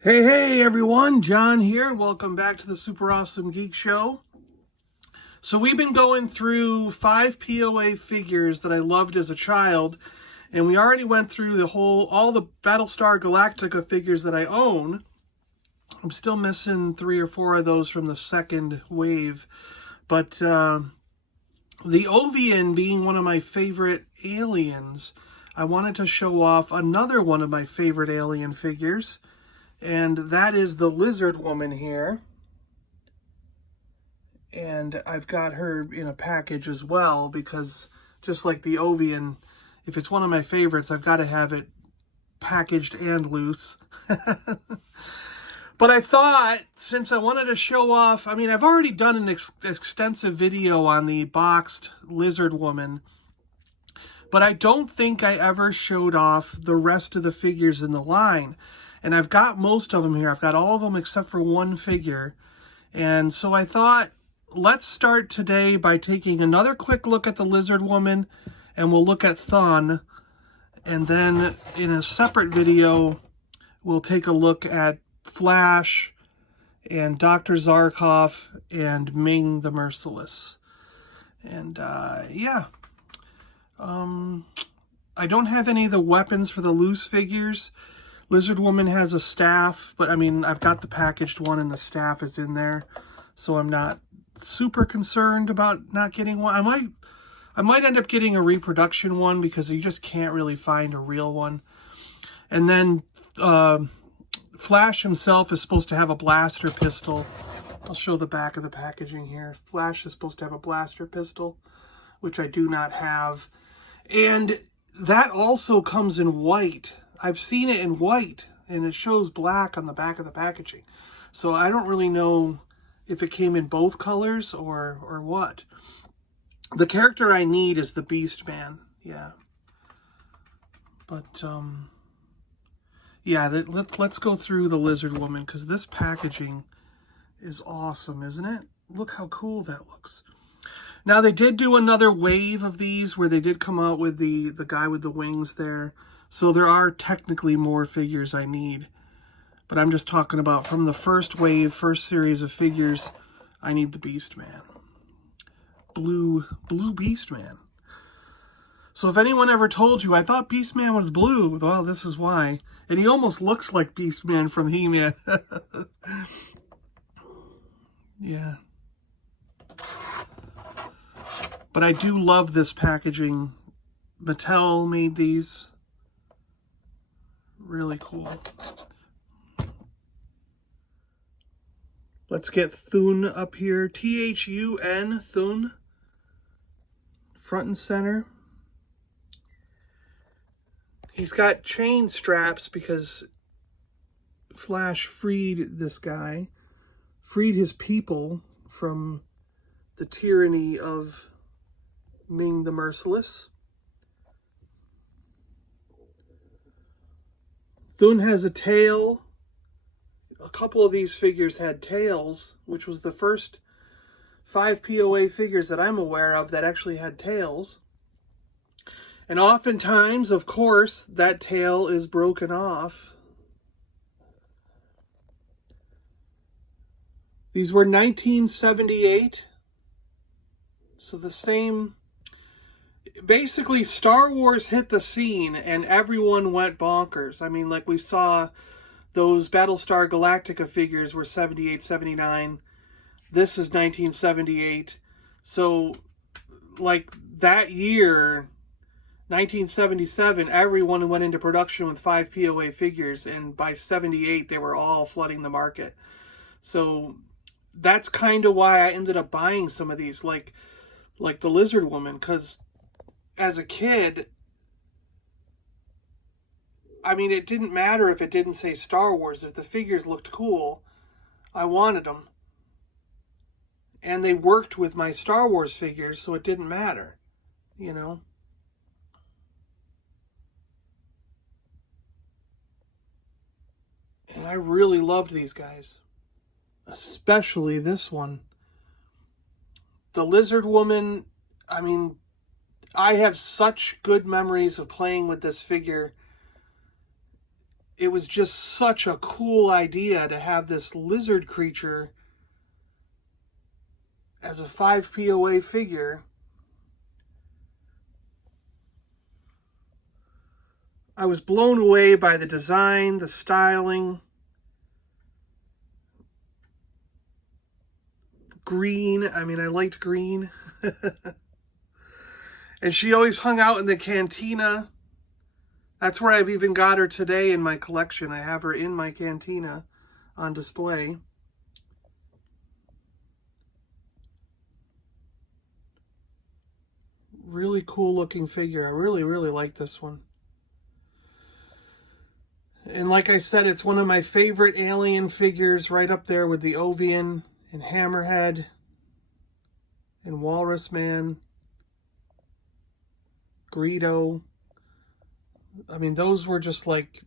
Hey everyone, John here. Welcome back to the Super Awesome Geek Show. So we've been going through 5 POA figures that I loved as a child, and we already went through all the Battlestar Galactica figures that I own. I'm still missing 3 or 4 of those from the second wave, but the Ovian being one of my favorite aliens, I wanted to show off another one of my favorite alien figures. And that is the Lizard Woman here. And I've got her in a package as well because just like the Ovian, if it's one of my favorites, I've got to have it packaged and loose. But I thought, since I wanted to show off, I've already done an extensive video on the boxed Lizard Woman, but I don't think I ever showed off the rest of the figures in the line. And I've got most of them here. I've got all of them except for one figure. And so I thought, let's start today by taking another quick look at the Lizard Woman, and we'll look at Thun. And then in a separate video, we'll take a look at Flash and Dr. Zarkov and Ming the Merciless. And yeah. I don't have any of the weapons for the loose figures. Lizard Woman has a staff, but I've got the packaged one and the staff is in there, so I'm not super concerned about not getting one. I might end up getting a reproduction one because you just can't really find a real one. And then Flash himself is supposed to have a blaster pistol. I'll show the back of the packaging here. Flash is supposed to have a blaster pistol, which I do not have. And that also comes in white. I've seen it in white, and it shows black on the back of the packaging. So I don't really know if it came in both colors or what. The character I need is the Beast Man, yeah. But, yeah, let's go through the Lizard Woman, because this packaging is awesome, isn't it? Look how cool that looks. Now, they did do another wave of these where they did come out with the guy with the wings there. So there are technically more figures I need. But I'm just talking about from the first wave, first series of figures, I need the Beast Man. Blue Beast Man. So if anyone ever told you, I thought Beast Man was blue, well, this is why. And he almost looks like Beast Man from He-Man. Yeah. But I do love this packaging. Mattel made these. Really cool. Let's get Thun up here. T-H-U-N, Thun. Front and center. He's got chain straps because Flash freed this guy. Freed his people from the tyranny of Ming the Merciless. Thun has a tail. A couple of these figures had tails, which was the first 5 POA figures that I'm aware of that actually had tails. And oftentimes, of course, that tail is broken off. These were 1978. So the same... Basically, Star Wars hit the scene and everyone went bonkers. Like we saw those Battlestar Galactica figures were 78, 79. This is 1978. So, like that year, 1977, everyone went into production with 5 POA figures. And by 78, they were all flooding the market. So, that's kind of why I ended up buying some of these, like the Lizard Woman, because as a kid, it didn't matter if it didn't say Star Wars. If the figures looked cool, I wanted them. And they worked with my Star Wars figures, so it didn't matter, you know? And I really loved these guys. Especially this one. The Lizard Woman, I have such good memories of playing with this figure. it was just such a cool idea to have this lizard creature as a 5 POA figure. I was blown away by the design, the styling. Green, I mean, I liked green. And she always hung out in the cantina. That's where I've even got her today in my collection. I have her in my cantina on display. Really cool looking figure. I really, really like this one. And like I said, it's one of my favorite alien figures, right up there with the Ovian and Hammerhead and Walrus Man, Greedo. I mean, those were just like,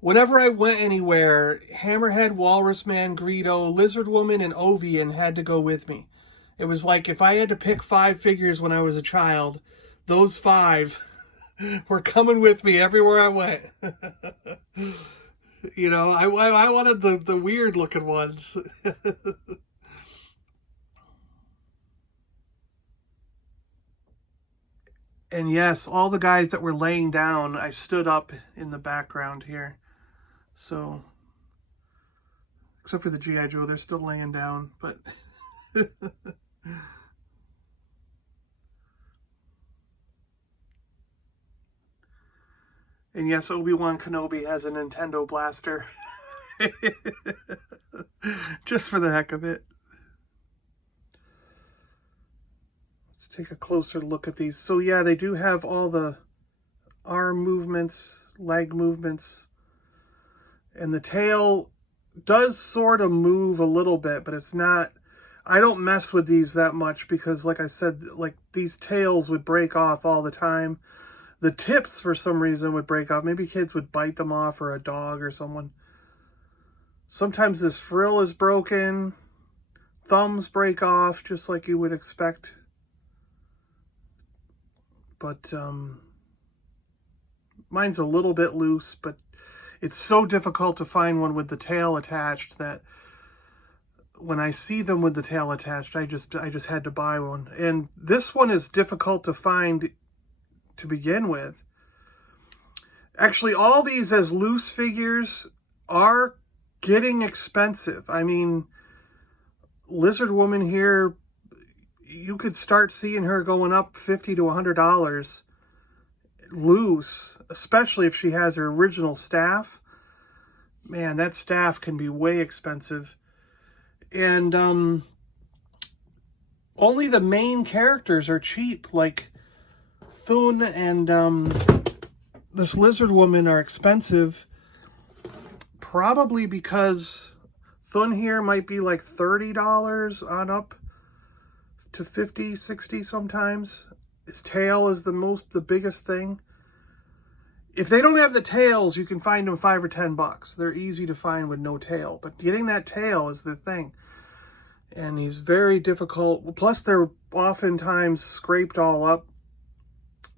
whenever I went anywhere, Hammerhead, Walrus Man, Greedo, Lizard Woman, and Ovian had to go with me. It was like if I had to pick 5 figures when I was a child, those 5 were coming with me everywhere I went. You know, I wanted the weird looking ones. And yes, all the guys that were laying down, I stood up in the background here. So, except for the G.I. Joe, they're still laying down, but... And yes, Obi-Wan Kenobi has a Nintendo blaster. Just for the heck of it. Let's take a closer look at these. So yeah, they do have all the arm movements, leg movements. And the tail does sort of move a little bit, but it's not... I don't mess with these that much because, like I said, like these tails would break off all the time. The tips, for some reason, would break off. Maybe kids would bite them off, or a dog or someone. Sometimes this frill is broken. Thumbs break off, just like you would expect. But mine's a little bit loose, but it's so difficult to find one with the tail attached that when I see them with the tail attached, I just had to buy one. And this one is difficult to find to begin with. Actually, all these as loose figures are getting expensive. I mean, Lizard Woman here, you could start seeing her going up $50 to $100 loose, especially if she has her original staff. Man, that staff can be way expensive. And only the main characters are cheap, like Thun and this Lizard Woman are expensive, probably because Thun here might be like $30 on up to $50, $60 sometimes. His tail is the biggest thing. If they don't have the tails, you can find them $5 or $10. They're easy to find with no tail, but getting that tail is the thing. And he's very difficult. Plus, they're oftentimes scraped all up.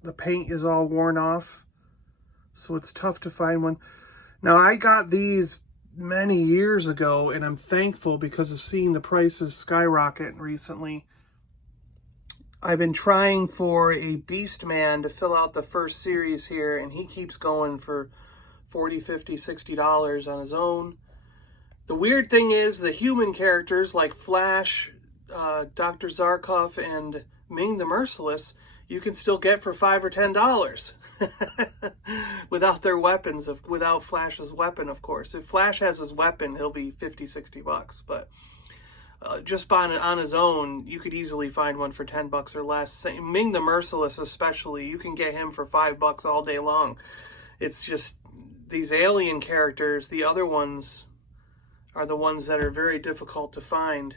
The paint is all worn off, so it's tough to find one. Now, I got these many years ago, and I'm thankful because of seeing the prices skyrocket recently. I've been trying for a Beastman to fill out the first series here, and he keeps going for $40, $50, $60 on his own. The weird thing is the human characters like Flash, Dr. Zarkov, and Ming the Merciless, you can still get for $5 or $10 without their weapons, without Flash's weapon, of course. If Flash has his weapon, he'll be $50, $60, but just on his own, you could easily find one for $10 or less. Ming the Merciless especially, you can get him for $5 all day long. It's just these alien characters, the other ones are the ones that are very difficult to find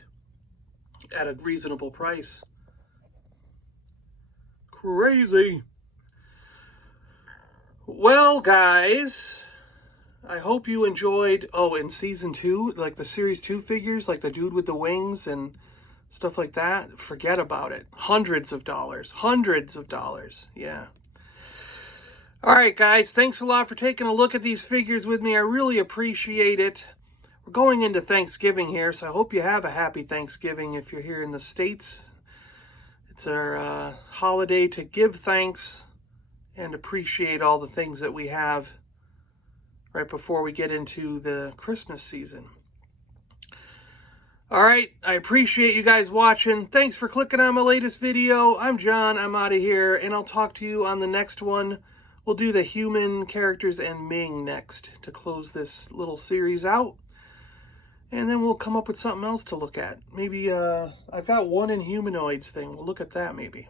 at a reasonable price. Crazy. Well, guys, I hope you enjoyed, in Season 2, like the Series 2 figures, like the dude with the wings and stuff like that. Forget about it. Hundreds of dollars. Yeah. All right, guys, thanks a lot for taking a look at these figures with me. I really appreciate it. We're going into Thanksgiving here, so I hope you have a happy Thanksgiving if you're here in the States. It's our holiday to give thanks and appreciate all the things that we have right before we get into the Christmas season. All right, I appreciate you guys watching. Thanks for clicking on my latest video. I'm John, I'm out of here, and I'll talk to you on the next one. We'll do the human characters and Ming next to close this little series out. And then we'll come up with something else to look at. Maybe, I've got one Inhumanoids thing. We'll look at that maybe.